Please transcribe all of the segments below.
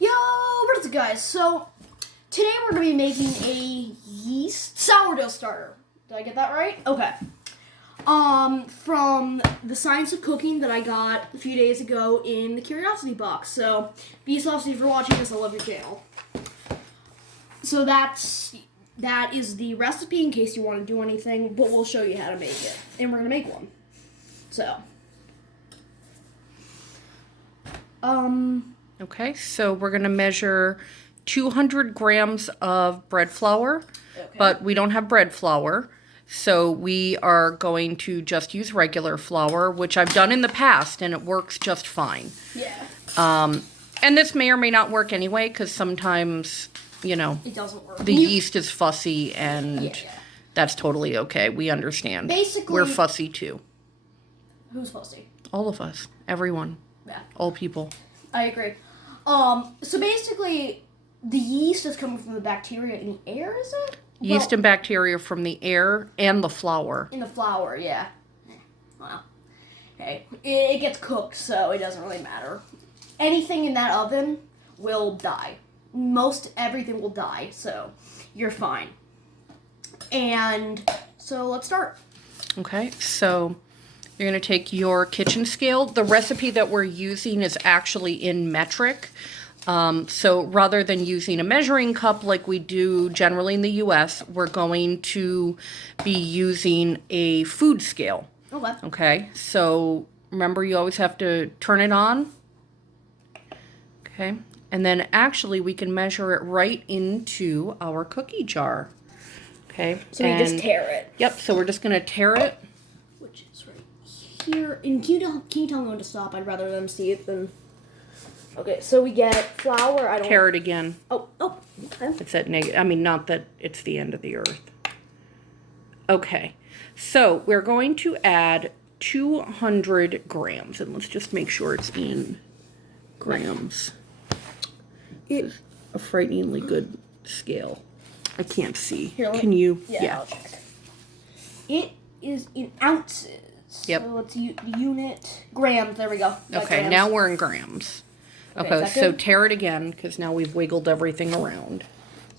Yo, what is it, guys? So, today we're going to be making a yeast sourdough starter. Did I get that right? Okay. From the Science of Cooking that I got a few days ago in the Curiosity box. So, VSauce, if you're watching this, I love your channel. So that is the recipe in case you want to do anything, but we'll show you how to make it. And we're going to make one. So. Okay, so we're going to measure 200 grams of bread flour, but we don't have bread flour, so we are going to just use regular flour, which I've done in the past, and it works just fine. Yeah. And this may or may not work anyway, because sometimes, you know, it doesn't work. The yeast is fussy, and that's totally okay. We understand. Basically, we're fussy too. Who's fussy? All of us. Everyone. Yeah. All people. I agree. So basically, the yeast is coming from the bacteria in the air, is it? Yeast and bacteria from the air and the flour. In the flour, yeah. Well, okay. It gets cooked, so it doesn't really matter. Anything in that oven will die. Most everything will die, so you're fine. And so let's start. Okay, so you're going to take your kitchen scale. The recipe that we're using is actually in metric. So rather than using a measuring cup like we do generally in the U.S., we're going to be using a food scale. Okay. Okay, so remember you always have to turn it on. Okay, and then actually we can measure it right into our cookie jar. Okay. So we just tear it. Yep, so we're just going to tear it. Which is right here. And can you tell me when to stop? I'd rather them see it than... Okay, so we get flour. Tear it again. Oh, okay. It's at negative. I mean, not that it's the end of the earth. Okay, so we're going to add 200 grams, and let's just make sure it's in grams. It's a frighteningly good scale. I can't see. Here, can you? Yeah, I'll check. It is in ounces. Yep. So let's unit grams. There we go. Okay, now we're in grams. Okay, so tear it again, because now we've wiggled everything around.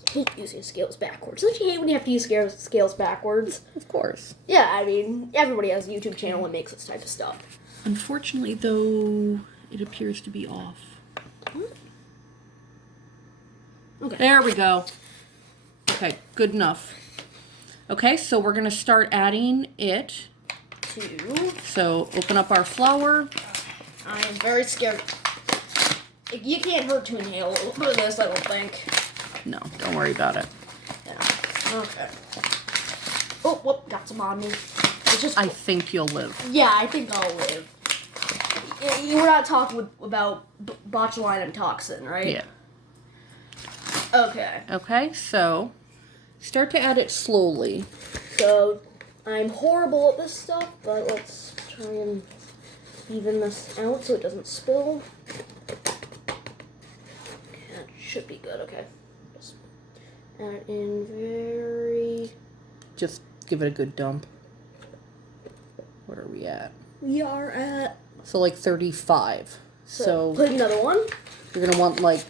I hate using scales backwards. Don't you hate when you have to use scales backwards? Of course. Yeah, I mean, everybody has a YouTube channel that makes this type of stuff. Unfortunately, though, it appears to be off. What? Okay. There we go. Okay, good enough. Okay, so we're going to start adding it. So open up our flour. I am very scared. You can't hurt to inhale a little bit of this, I don't think. No, don't worry about it. Yeah. Okay. Oh, whoop, got some on me. It's just... I think you'll live. Yeah, I think I'll live. We're not talking about botulinum toxin, right? Yeah. Okay. Okay, so start to add it slowly. So, I'm horrible at this stuff, but let's try and even this out so it doesn't spill. That should be good, okay. Just add it in very... Just give it a good dump. What are we at? We are at... So like 35. So put another one. You're going to want like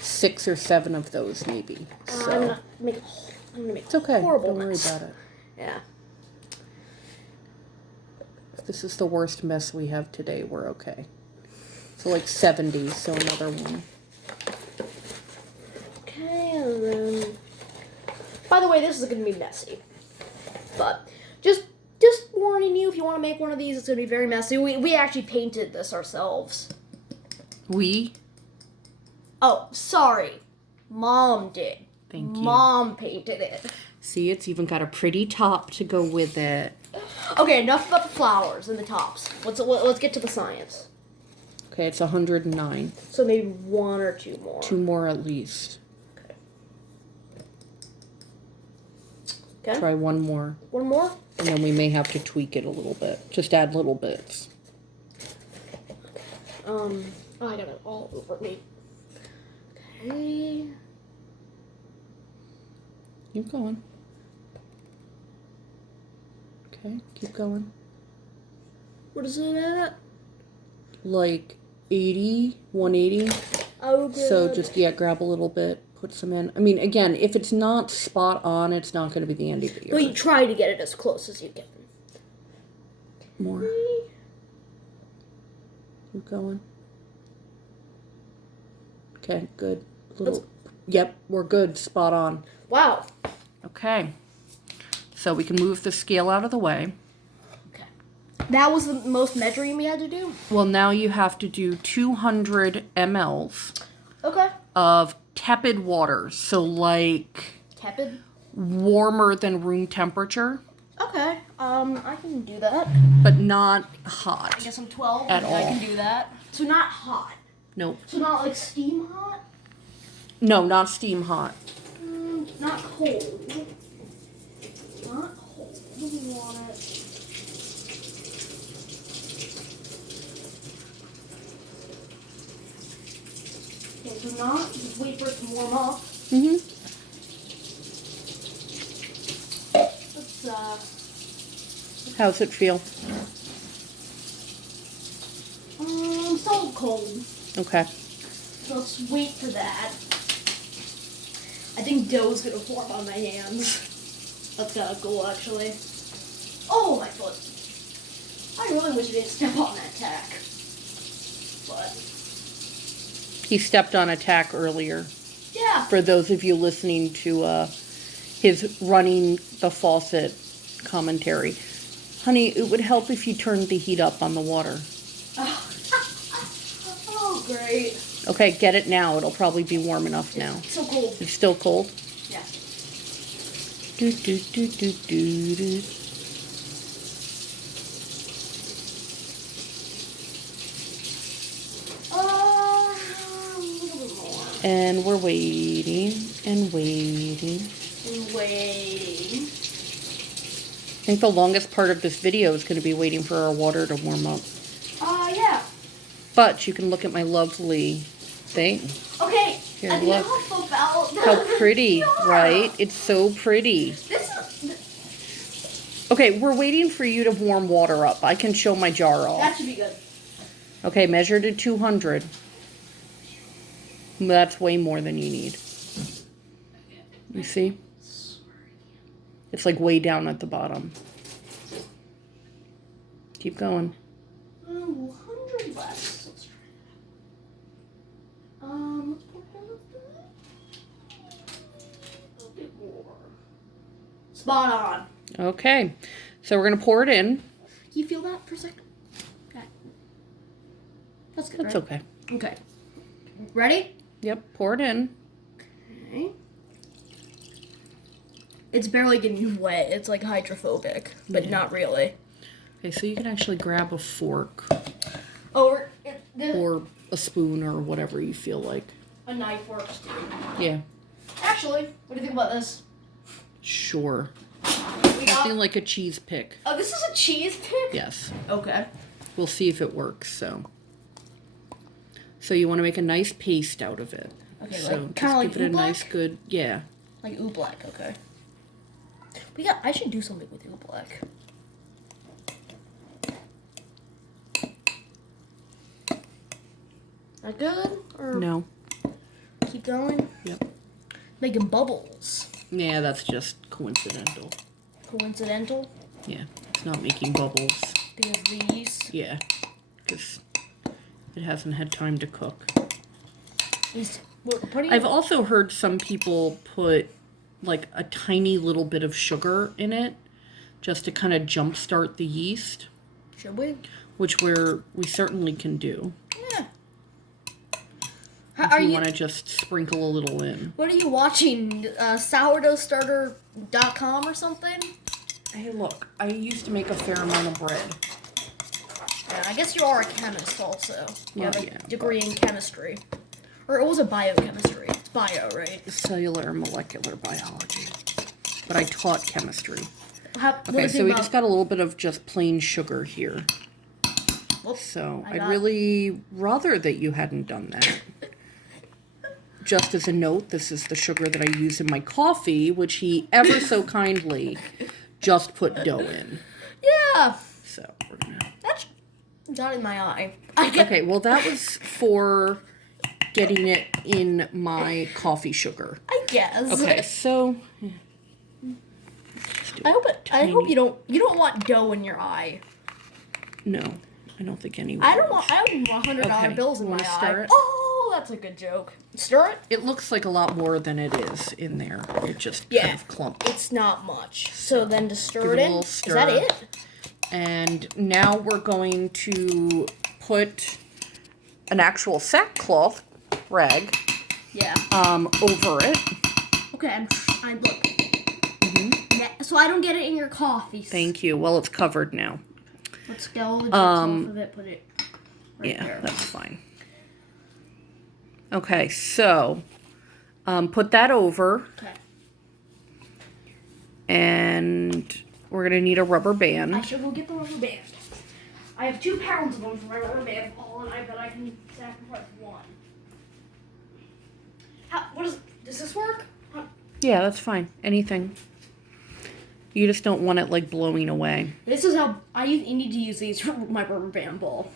6 or 7 of those maybe. So I'm gonna make it's okay. horrible Don't worry mess. about it. Yeah. If this is the worst mess we have today, we're okay. So like 70, so another one. Okay, and then... By the way, this is going to be messy. But just warning you, if you want to make one of these, it's going to be very messy. We actually painted this ourselves. We? Oh, sorry. Mom did. Thank you. Mom painted it. See, it's even got a pretty top to go with it. Okay, enough about the flowers and the tops. Let's get to the science. Okay, it's 109. So maybe 1 or 2 more. 2 more at least. Okay. Try 1 more. 1 more? And then we may have to tweak it a little bit. Just add little bits. Oh, I got it all over me. Okay. Keep going. Okay, keep going. What is it at? Like 80, 180. Oh, good. So just, grab a little bit, put some in. I mean, again, if it's not spot on, it's not going to be the end of the year. But you try to get it as close as you can. More. Keep going. Okay, good. Yep, we're good. Spot on. Wow. Okay. So we can move the scale out of the way. Okay. That was the most measuring we had to do? Well, now you have to do 200 mLs of tepid water. So like... Tepid? Warmer than room temperature. Okay. I can do that. But not hot. I guess I'm 12. At all. I can do that. So not hot. Nope. So not like steam hot? No, not steam hot. Not cold. Not cold. We want it. Okay, so not just wait for it to warm up. Mm-hmm. Let's How's it feel? still cold. Okay. So let's wait for that. I think dough's gonna form on my hands. That's kind of cool, actually. Oh, my foot. I really wish I didn't step on that tack. But He stepped on a tack earlier. yeah. For those of you listening to his running the faucet commentary. Honey, it would help if you turned the heat up on the water. Oh, great. Okay, get it now. It'll probably be warm enough now. It's so cold. It's still cold? Yeah. Do, do, do, do, do, do. A little bit more. And we're waiting and waiting. And waiting. I think the longest part of this video is going to be waiting for our water to warm up. Yeah. But you can look at my lovely thing. Okay. Here, I think look. I'll flip out. How pretty, Yeah. right? It's so pretty. Okay, we're waiting for you to warm water up. I can show my jar off. That should be good. Okay, measure to 200. That's way more than you need. You see? It's like way down at the bottom. Keep going. 100 less. Let's try that. Let's put that a bit more. Spot on. Okay, so we're going to pour it in. Can you feel that for a second? Okay. That's good, That's right? okay. Okay. Ready? Yep, pour it in. Okay. It's barely getting wet. It's like hydrophobic, but not really. Okay, so you can actually grab a fork Oh, or a spoon or whatever you feel like. a knife works too. Yeah, Actually, what do you think about this? sure. We got, Something like a cheese pick. oh, this is a cheese pick? Yes. Okay. We'll see if it works, so. So you want to make a nice paste out of it. Okay, So like, just kinda like give it a oobleck? nice good, yeah. Like oobleck, okay. I should do something with oobleck. That good? Or No. keep going? Yep. Making bubbles. Yeah, that's just coincidental. Coincidental? Yeah, it's not making bubbles. Because the yeast Yeah, because it hasn't had time to cook. is... We're putting I've also heard some people put like a tiny little bit of sugar in it just to kind of jumpstart the yeast, Should we? which we certainly can do. Yeah. If you want to just sprinkle a little in. What are you watching? Sourdoughstarter.com or something? Hey, look, I used to make a fair amount of bread. Yeah, I guess you are a chemist also. You Well, have a yeah, degree in chemistry. Or it was a biochemistry. It's bio, right? Cellular molecular biology. But I taught chemistry. What Okay, was it so we about- just got a little bit of just plain sugar here. Whoops, So I I'd got- really rather that you hadn't done that. Just as a note, this is the sugar that I use in my coffee, which he ever so kindly just put dough in. Yeah. So we're gonna. Got it in my eye. Okay, well that was for getting it in my coffee sugar. I guess. Okay, so I hope you don't want dough in your eye. No, I don't think anyone. I don't want $100 bills in my eye. Oh, that's a good joke. Stir it. It looks like a lot more than it is in there. It just kind of clumps. It's not much. So then to stir Give it it a in. little stir. Is that it? And now we're going to put an actual sackcloth rag over it. Okay, I'm look. Yeah, so I don't get it in your coffee. Thank you. Well, it's covered now. Let's get all the drips off of it. Put it right there. That's fine. Okay, so put that over. Okay. And we're going to need a rubber band. I should go get the rubber band. I have 2 pounds of them for my rubber band ball, and I bet I can sacrifice one. Does this work? Yeah, that's fine. Anything. You just don't want it like blowing away. This is how I need to use these for my rubber band ball.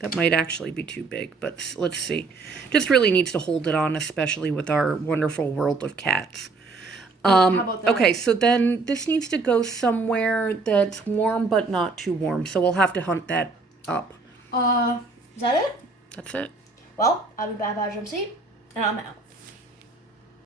That might actually be too big, but let's see. Just really needs to hold it on, especially with our wonderful world of cats. How about that? Okay, so then this needs to go somewhere that's warm but not too warm. So we'll have to hunt that up. Is that it? That's it. Well, I'll be Bad Badge MC, and I'm out.